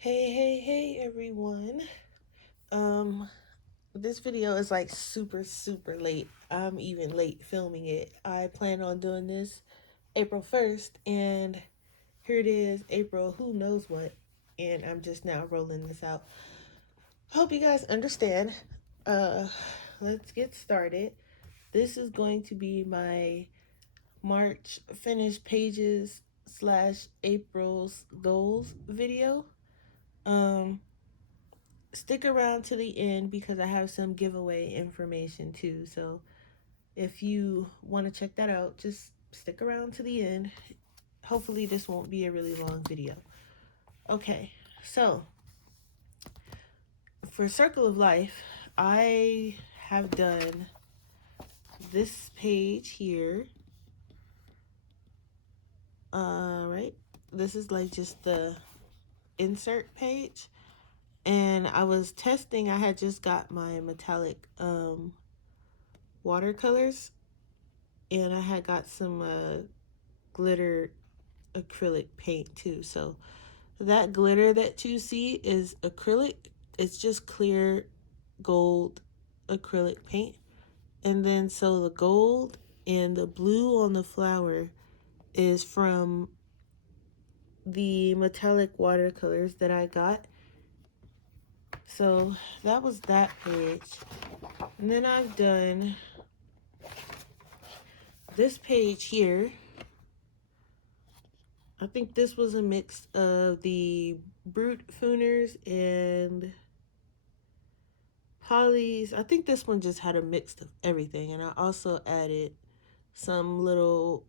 Hey everyone. Um this video is like super late. I'm even late filming it. I plan on doing this April 1st and here it is April who knows what, and I'm just now rolling this out. Hope you guys understand. Uh let's get started. This is going to be my March finished pages slash April's goals video. Um Stick around to the end because I have some giveaway information too. So if you want to check that out, just stick around to the end. Hopefully this won't be a really long video. Okay, so for Circle of Life, I have done this page here. Right, this is like just the insert page, and I was testing. I had just got my metallic watercolors, and I had got some glitter acrylic paint too. So that glitter that you see is acrylic. It's just clear gold acrylic paint. And then so the gold and the blue on the flower is from the metallic watercolors that I got. So that was that page. And then I've done this page here. I think this was a mix of the Brute Fooners and Polly's. I think this one just had a mix of everything. And I also added some little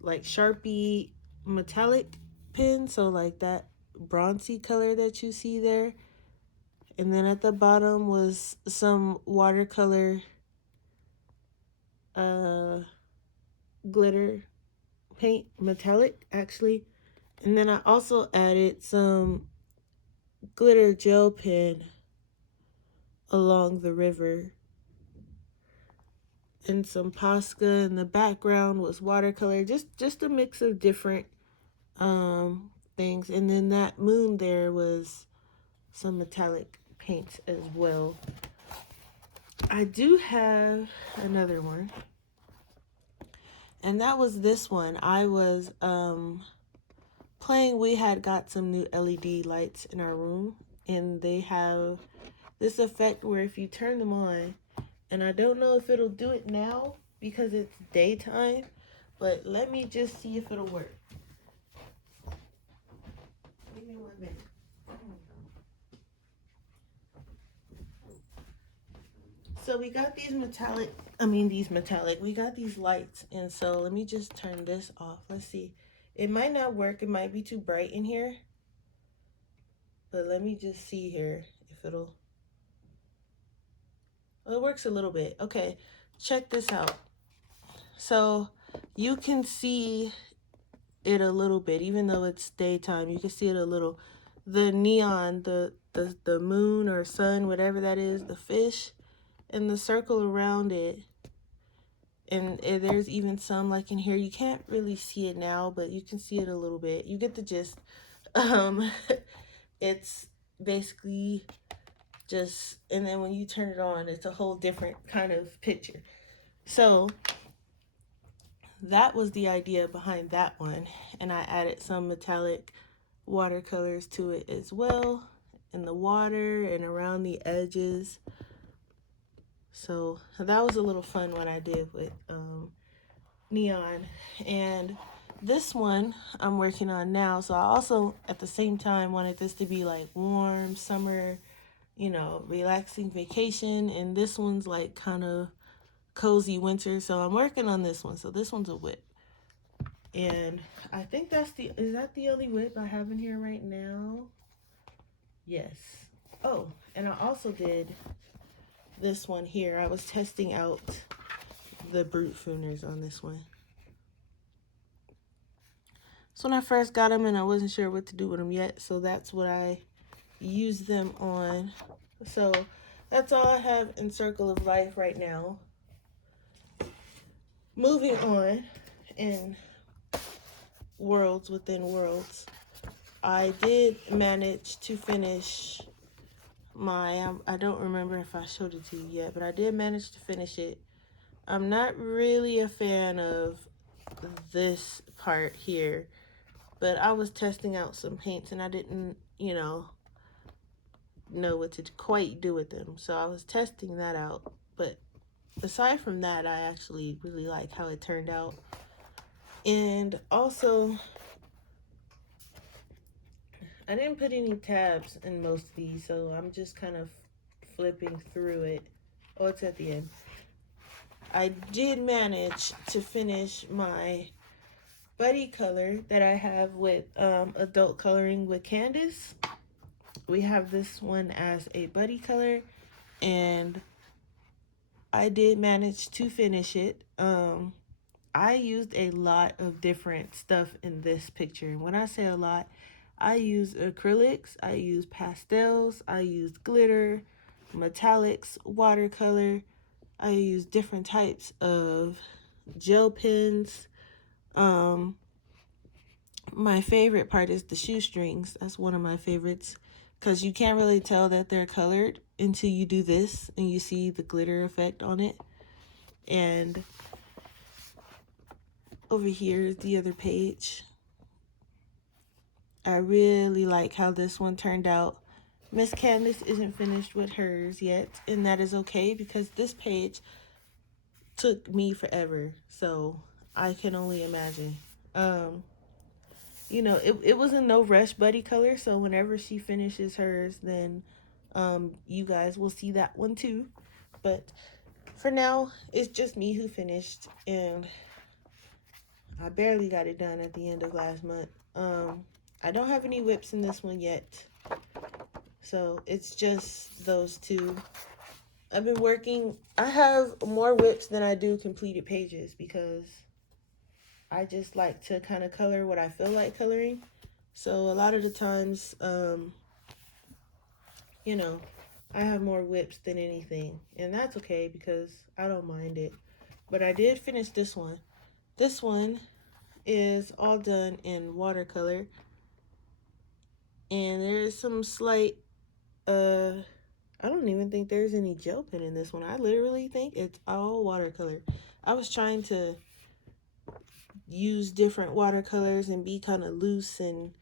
like Sharpie metallic pins. So like that bronzy color that you see there. And then at the bottom was some watercolor glitter paint, metallic actually. And then I also added some glitter gel pen along the river, and some Posca. In the background was watercolor, just a mix of different things. And then that moon there was some metallic paints as well. I do have another one, and that was this one. I was playing. We had got some new LED lights in our room, and they have this effect where if you turn them on, and I don't know if it'll do it now because it's daytime, but let me just see if it'll work. Give me 1 minute. So we got we got these lights, and so let me just turn this off. Let's see. It might not work. It might be too bright in here. But let me just see here if it'll... Well, it works a little bit. Okay, check this out. So you can see it a little bit, even though it's daytime. You can see it a little. The neon, the moon or sun, whatever that is, the fish, and the circle around it. And there's even some like in here. You can't really see it now, but you can see it a little bit. You get the gist. It's basically just, and then when you turn it on, it's a whole different kind of picture. So that was the idea behind that one, and I added some metallic watercolors to it as well, in the water and around the edges. So that was a little fun what I did with neon. And this one I'm working on now, so I also at the same time wanted this to be like warm summer, you know, relaxing vacation, and this one's like kind of cozy winter, so I'm working on this one. So this one's a whip, and I think is that the only whip I have in here right now? Yes. Oh, and I also did this one here. I was testing out the Brute Fooners on this one. So when I first got them, and I wasn't sure what to do with them yet, so that's what I used them on. So that's all I have in Circle of Life right now. Moving on in Worlds Within Worlds. I did manage to finish my, I don't remember if I showed it to you yet, but I did manage to finish it. I'm not really a fan of this part here, but I was testing out some paints and I didn't, know what to quite do with them. So I was testing that out. But aside from that, I actually really like how it turned out. And also, I didn't put any tabs in most of these, so I'm just kind of flipping through it. Oh, it's at the end. I did manage to finish my buddy color that I have with adult coloring with Candace. We have this one as a buddy color, and I did manage to finish it. I used a lot of different stuff in this picture. And when I say a lot, I use acrylics, I use pastels, I use glitter, metallics, watercolor. I use different types of gel pens. My favorite part is the shoestrings. That's one of my favorites because you can't really tell that they're colored until you do this and you see the glitter effect on it. And over here is the other page. I really like how this one turned out. Miss Candace isn't finished with hers yet, and that is okay because this page took me forever, so I can only imagine. It was a no rush buddy color, so whenever she finishes hers, then you guys will see that one too. But for now, it's just me who finished, and I barely got it done at the end of last month. I don't have any whips in this one yet, so it's just those two. I've been working, I have more whips than I do completed pages because I just like to kind of color what I feel like coloring. So a lot of the times, I have more whips than anything, and that's okay because I don't mind it. But I did finish this one. This one is all done in watercolor, and there is some slight, I don't even think there's any gel pen in this one. I literally think it's all watercolor. I was trying to use different watercolors and be kind of loose and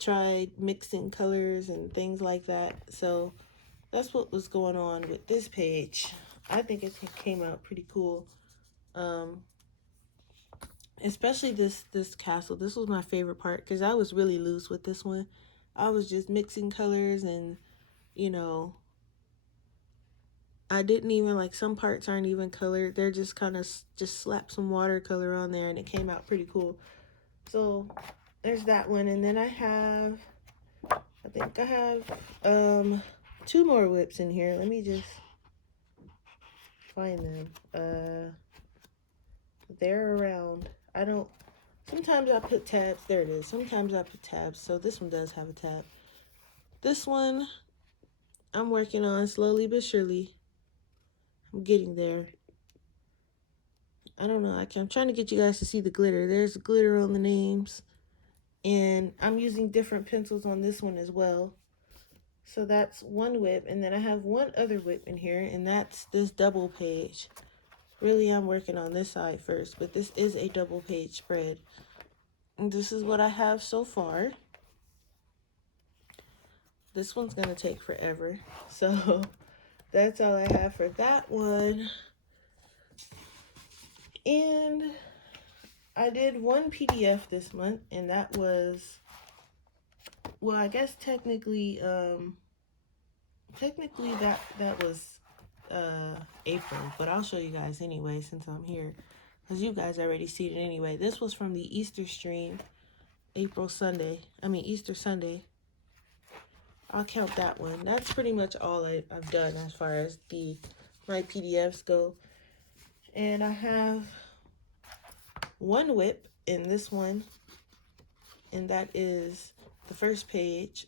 try mixing colors and things like that. So that's what was going on with this page. I think it came out pretty cool. Especially this castle. This was my favorite part because I was really loose with this one. I was just mixing colors and, I didn't even, like, some parts aren't even colored. They're just kind of just slap some watercolor on there and it came out pretty cool. So there's that one. And then I think I have two more whips in here. Let me just find them. They're around. Sometimes I put tabs. There it is. Sometimes I put tabs. So this one does have a tab. This one I'm working on slowly but surely. I'm getting there. I don't know. I'm trying to get you guys to see the glitter. There's glitter on the names. And I'm using different pencils on this one as well. So that's one whip. And then I have one other whip in here. And that's this double page. Really, I'm working on this side first. But this is a double page spread. And this is what I have so far. This one's going to take forever. So that's all I have for that one. And I did one PDF this month, and that was, well, I guess technically that was April, but I'll show you guys anyway since I'm here, because you guys already see it anyway. This was from the Easter stream, Easter Sunday. I'll count that one. That's pretty much all I've done as far as my PDFs go. And I have one whip in this one, and that is the first page.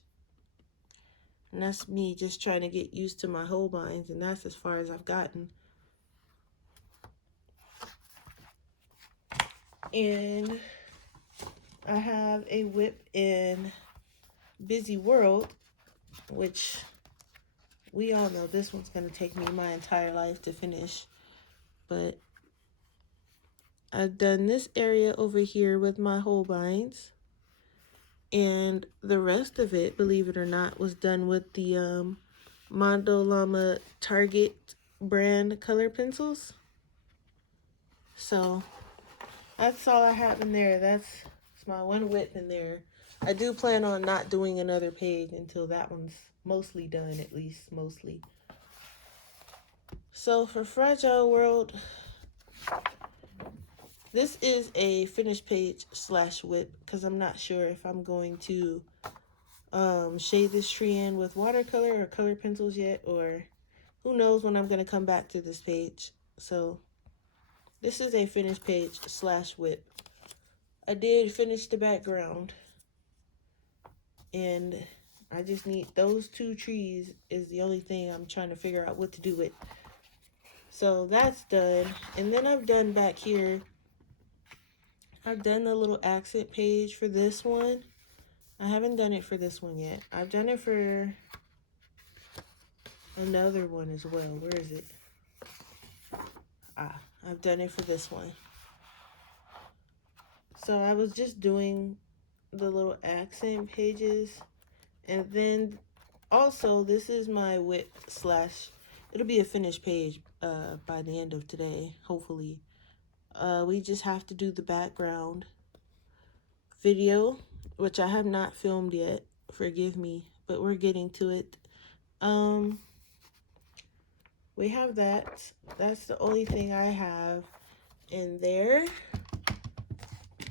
And that's me just trying to get used to my Holbeins, and that's as far as I've gotten. And I have a whip in busy world, which we all know this one's going to take me my entire life to finish. But I've done this area over here with my Holbeins. And the rest of it, believe it or not, was done with the Mondo Llama Target brand color pencils. So that's all I have in there. That's my one whip in there. I do plan on not doing another page until that one's mostly done, at least mostly. So for Fragile World, this is a finished page / whip because I'm not sure if I'm going to shade this tree in with watercolor or color pencils yet, or who knows when I'm going to come back to this page. So this is a finished page / whip. I did finish the background, and I just need those 2 trees is the only thing I'm trying to figure out what to do with. So that's done. And then I've done back here, I've done the little accent page for this one. I haven't done it for this one yet. I've done it for another one as well. Where is it? I've done it for this one. So I was just doing the little accent pages. And then also this is my whip / it'll be a finished page by the end of today, hopefully. We just have to do the background video, which I have not filmed yet. Forgive me, but we're getting to it. We have that. That's the only thing I have in there.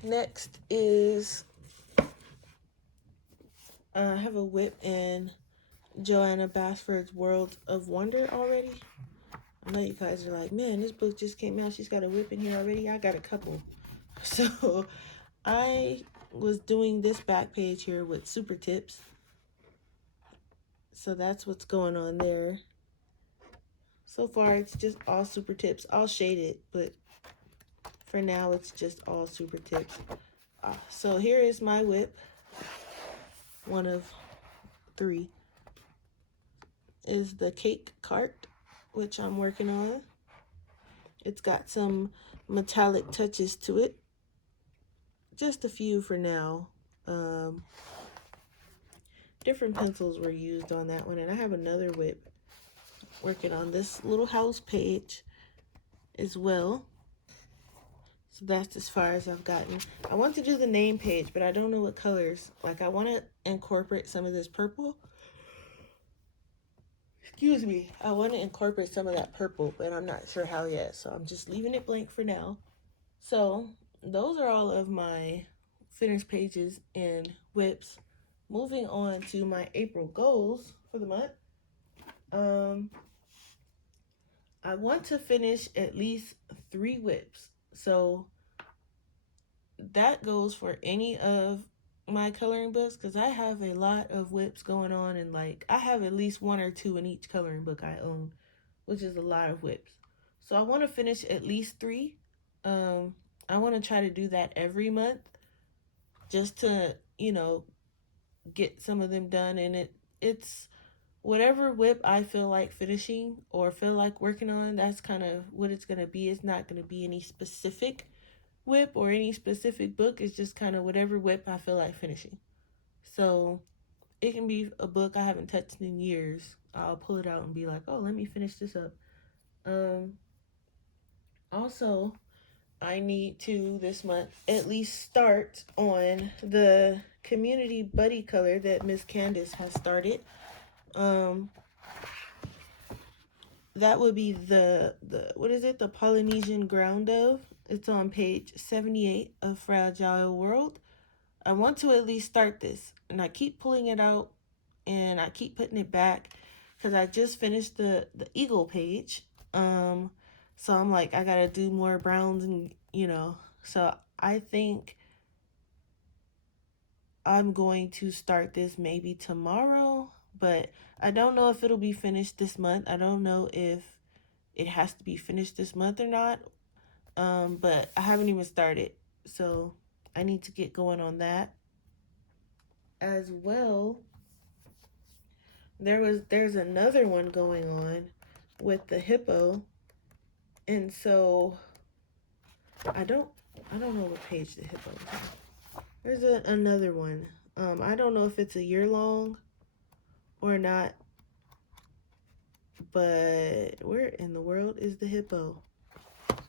Next is I have a whip in Joanna Basford's World of Wonder already. I know you guys are like, man, this book just came out. She's got a whip in here already. I got a couple. So I was doing this back page here with super tips. So that's what's going on there. So far, it's just all super tips. I'll shade it, but for now, it's just all super tips. So here is my whip. One of 3 is the cake cart, which I'm working on. It's got some metallic touches to it. Just a few for now. Different pencils were used on that one. And I have another whip working on this little house page as well. So that's as far as I've gotten. I want to do the name page, but I don't know what colors. Like, I want to incorporate some of this purple. Excuse me. I want to incorporate some of that purple, but I'm not sure how yet. So I'm just leaving it blank for now. So those are all of my finished pages and whips. Moving on to my April goals for the month. I want to finish at least 3 whips. So that goes for any of my coloring books, because I have a lot of whips going on, and like I have at least 1 or 2 in each coloring book I own, which is a lot of whips. So I want to finish at least 3. I want to try to do that every month just to, get some of them done. And it's whatever whip I feel like finishing or feel like working on, that's kind of what it's going to be. It's not going to be any specific whip or any specific book. It's just kind of whatever whip I feel like finishing. So it can be a book I haven't touched in years. I'll pull it out and be like, oh, let me finish this up. Also, I need to this month at least start on the community buddy color that Miss Candace has started. That would be the what is it? The Polynesian Ground Dove. It's on page 78 of Fragile World. I want to at least start this, and I keep pulling it out and I keep putting it back because I just finished the eagle page. So I'm like, I gotta do more browns, and so I think I'm going to start this maybe tomorrow, but I don't know if it'll be finished this month. I don't know if it has to be finished this month or not. But I haven't even started, so I need to get going on that. as well, there's another one going on with the hippo, and so I don't know what page the hippo is on. There's another one. I don't know if it's a year long or not, but where in the world is the hippo?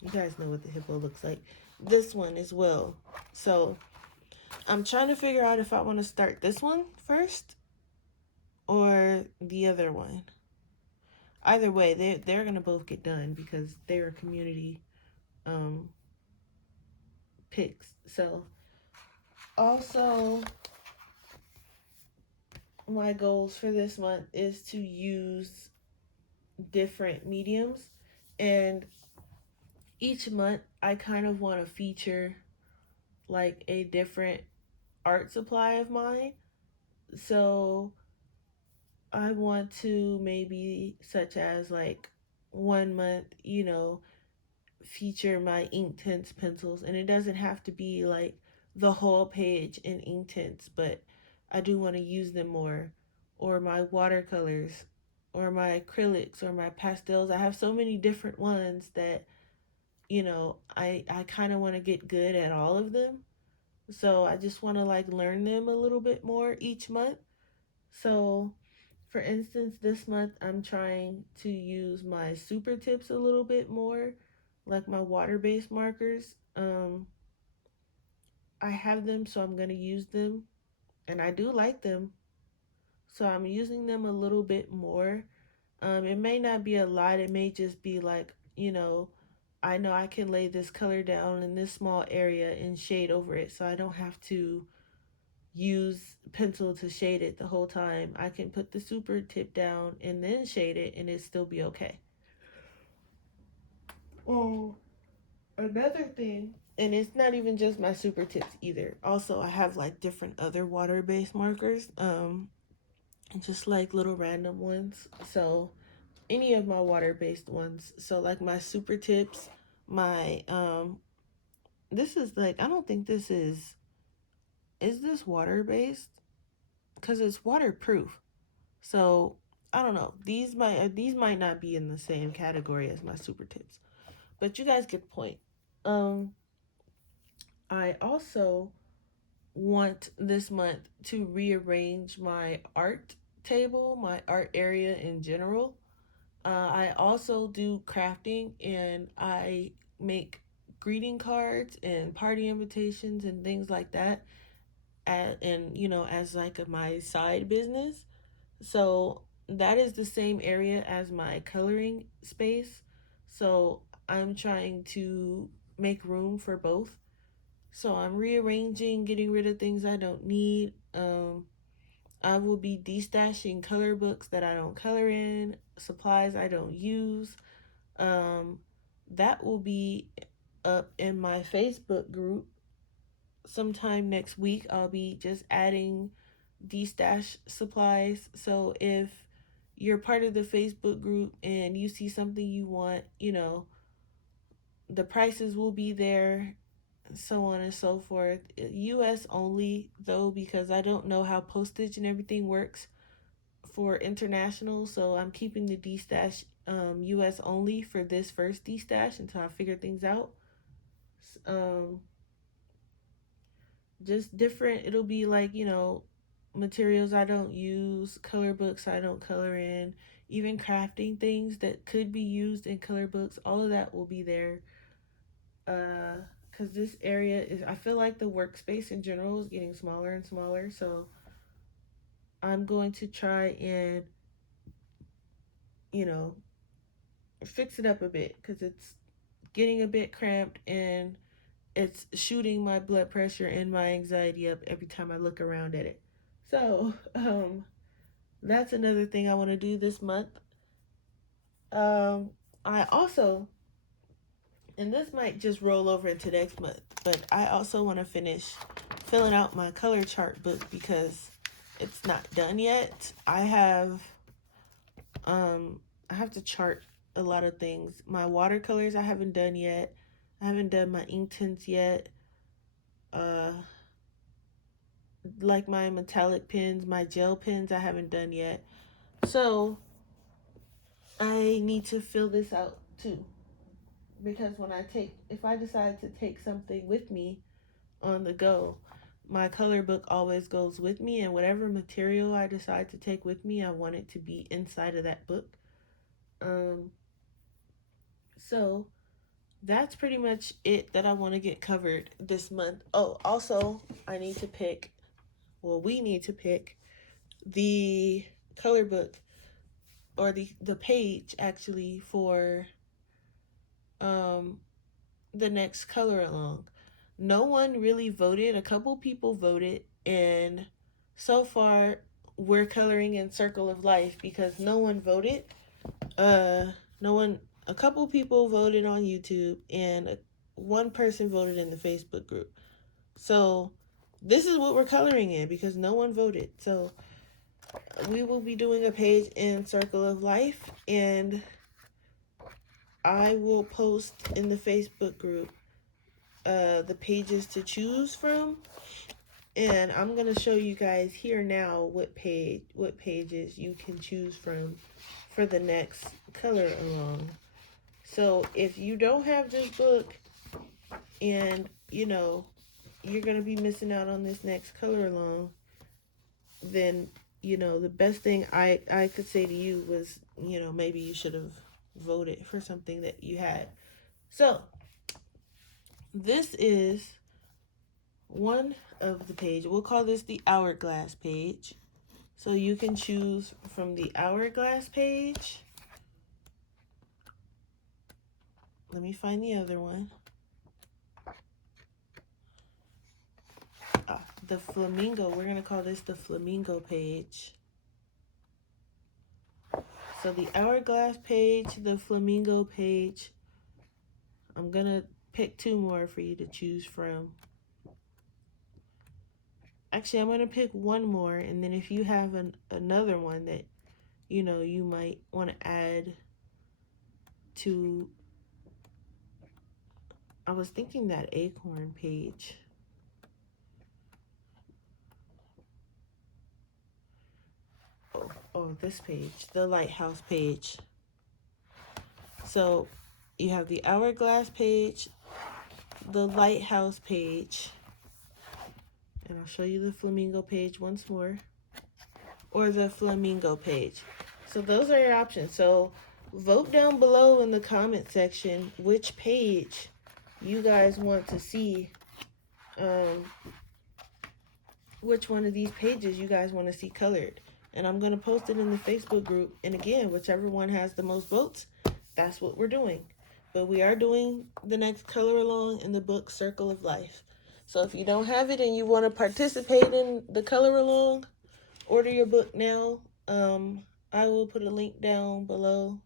You guys know what the hippo looks like. This one as well. So I'm trying to figure out if I want to start this one first or the other one. Either way, they're gonna both get done because they're community picks. So also my goals for this month is to use different mediums, and each month I kind of want to feature like a different art supply of mine. So I want to maybe, such as like 1 month, feature my ink tints pencils, and it doesn't have to be like the whole page in ink tints, but I do want to use them more, or my watercolors, or my acrylics, or my pastels. I have so many different ones that I kind of want to get good at all of them. So I just want to like learn them a little bit more each month. So for instance, this month I'm trying to use my super tips a little bit more, like my water-based markers. I have them, so I'm going to use them, and I do like them. So I'm using them a little bit more. It may not be a lot. It may just be like, I know I can lay this color down in this small area and shade over it, so I don't have to use pencil to shade it the whole time. I can put the super tip down and then shade it, and it still be okay. Oh, another thing, and it's not even just my super tips either. Also, I have like different other water-based markers, just like little random ones. So any of my water-based ones. So like my super tips, my this is like, I don't think this is this water-based? Because it's waterproof. So I don't know. These might not be in the same category as my super tips, but you guys get the point. Um, I also want this month to rearrange my art table, my art area in general. I also do crafting, and I make greeting cards and party invitations and things like that, and as like my side business. So that is the same area as my coloring space. So I'm trying to make room for both. So I'm rearranging, getting rid of things I don't need. I will be destashing color books that I don't color in, supplies I don't use. Um, that will be up in my Facebook group sometime next week. I'll be just adding destash supplies. So if you're part of the Facebook group and you see something you want, the prices will be there, so on and so forth. US only, though, because I don't know how postage and everything works for international. So I'm keeping the destash US only for this first destash until I figure things out. Um, just different. It'll be like, materials I don't use, color books I don't color in, even crafting things that could be used in color books. All of that will be there. Because this area is, I feel like the workspace in general is getting smaller and smaller. So I'm going to try and, you know, fix it up a bit because it's getting a bit cramped, and it's shooting my blood pressure and my anxiety up every time I look around at it. So, that's another thing I want to do this month. I also, and this might just roll over into next month, but I also want to finish filling out my color chart book because it's not done yet. I have to chart a lot of things. My watercolors I haven't done yet. I haven't done my ink tints yet. Uh like my metallic pens, my gel pens I haven't done yet. So I need to fill this out too. Because if I decide to take something with me on the go, my color book always goes with me, and whatever material I decide to take with me, I want it to be inside of that book. Um, so that's pretty much it that I want to get covered this month. Oh, also, I need to pick, well, we need to pick the color book, or the page actually, for um the next color along. No one really voted. A couple people voted, and so far we're coloring in Circle of Life because no one voted. Uh, no one. A couple people voted on YouTube, and one person voted in the Facebook group. So this is what we're coloring in because no one voted. So we will be doing a page in Circle of Life, and I will post in the Facebook group the pages to choose from, and I'm gonna show you guys here now what pages you can choose from for the next color along. So if you don't have this book, and you're gonna be missing out on this next color along, then the best thing I could say to you was, maybe you should have voted for something that you had. So this is one of the page. We'll call this the hourglass page. So you can choose from the hourglass page. Let me find the other one. The flamingo. We're going to call this the flamingo page. So the hourglass page, the flamingo page. I'm going to pick two more for you to choose from. Actually, I'm going to pick one more, and then if you have another one that you might want to add to, I was thinking that acorn page. Oh, this page, the lighthouse page. So you have the hourglass page, the lighthouse page, and I'll show you the flamingo page once more, or the flamingo page. So those are your options. So vote down below in the comment section which page you guys want to see, which one of these pages you guys want to see colored. And I'm going to post it in the Facebook group. And again, whichever one has the most votes, that's what we're doing. But we are doing the next color along in the book Circle of Life. So if you don't have it and you want to participate in the color along, order your book now. I will put a link down below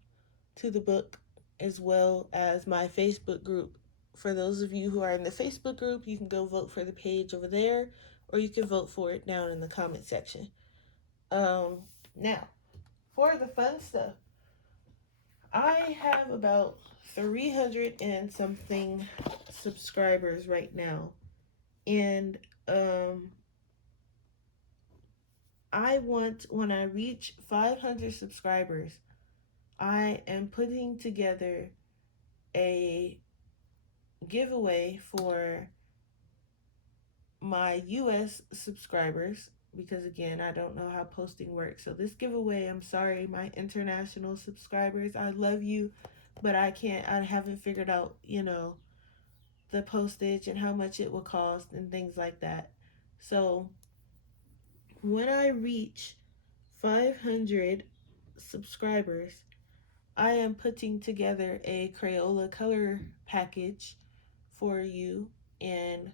to the book, as well as my Facebook group. For those of you who are in the Facebook group, you can go vote for the page over there, or you can vote for it down in the comment section. Now, for the fun stuff, I have about 300 and something subscribers right now, and I want, when I reach 500 subscribers, I am putting together a giveaway for my US subscribers, because again, I don't know how posting works. So this giveaway, I'm sorry, my international subscribers, I love you, but I haven't figured out, the postage and how much it will cost and things like that. So when I reach 500 subscribers, I am putting together a Crayola color package for you, and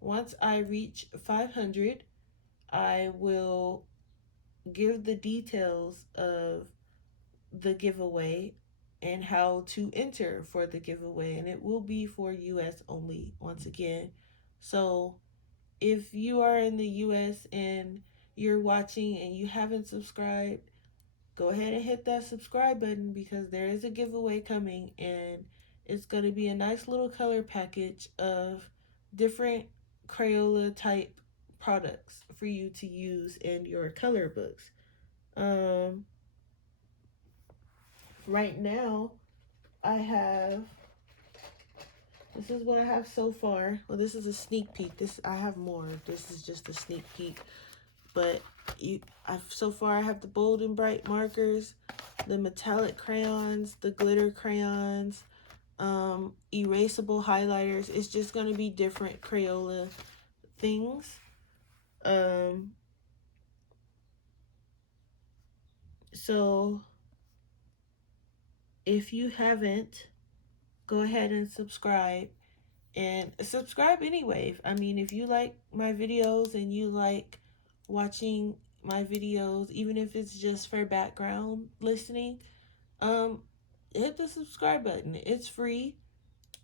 once I reach 500, I will give the details of the giveaway and how to enter for the giveaway, and it will be for US only once again. So if you are in the US and you're watching and you haven't subscribed, go ahead and hit that subscribe button, because there is a giveaway coming, and it's going to be a nice little color package of different Crayola type products for you to use in your color books. Right now, I have, this is what I have so far. Well, this is a sneak peek. I have more. This is just a sneak peek. But so far I have the bold and bright markers, the metallic crayons, the glitter crayons, erasable highlighters. It's just going to be different Crayola things. So if you haven't, go ahead and subscribe. And subscribe anyway. I mean, if you like my videos and you like watching my videos, even if it's just for background listening, hit the subscribe button. It's free.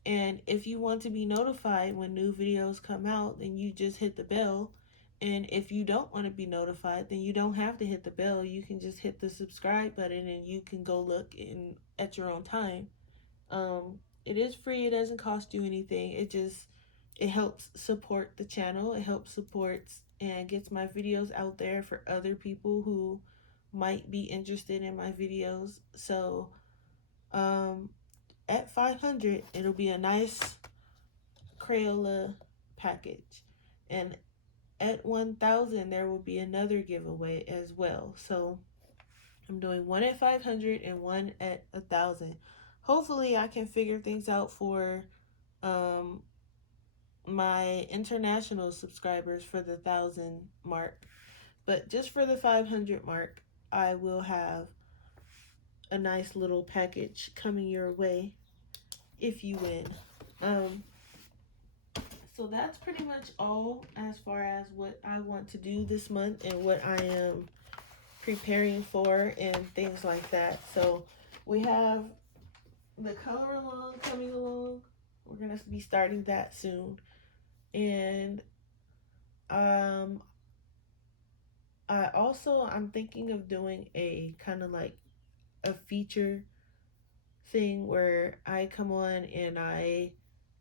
And if you want to be notified when new videos come out, then you just hit the bell. And if you don't want to be notified, then you don't have to hit the bell. You can just hit the subscribe button and you can go look at your own time. It is free. It doesn't cost you anything. It helps support the channel. It helps supports and gets my videos out there for other people who might be interested in my videos. So, at 500, it'll be a nice Crayola package. And at 1,000, there will be another giveaway as well. So I'm doing one at 500 and one at 1,000. Hopefully I can figure things out for my international subscribers for the 1,000 mark. But just for the 500 mark, I will have a nice little package coming your way if you win. So that's pretty much all as far as what I want to do this month and what I am preparing for and things like that. So we have the color along coming along. We're gonna be starting that soon. And I'm thinking of doing a kind of like a feature thing where I come on and I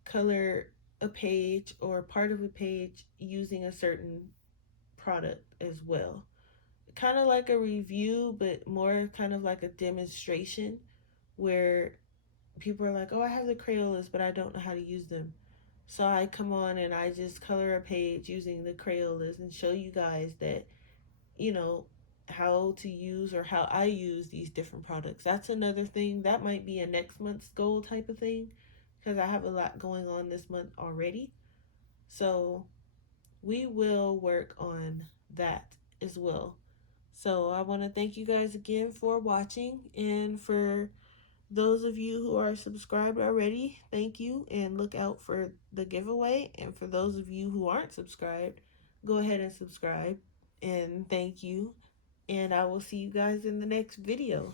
color a page or part of a page using a certain product as well. Kind of like a review, but more kind of like a demonstration where people are like, oh, I have the Crayolas, but I don't know how to use them. So I come on and I just color a page using the Crayolas and show you guys that, you know, how to use or how I use these different products. That's another thing. That might be a next month's goal type of thing because I have a lot going on this month already. So we will work on that as well. So I want to thank you guys again for watching, and for those of you who are subscribed already, thank you and look out for the giveaway. And for those of you who aren't subscribed, go ahead and subscribe and thank you. And I will see you guys in the next video.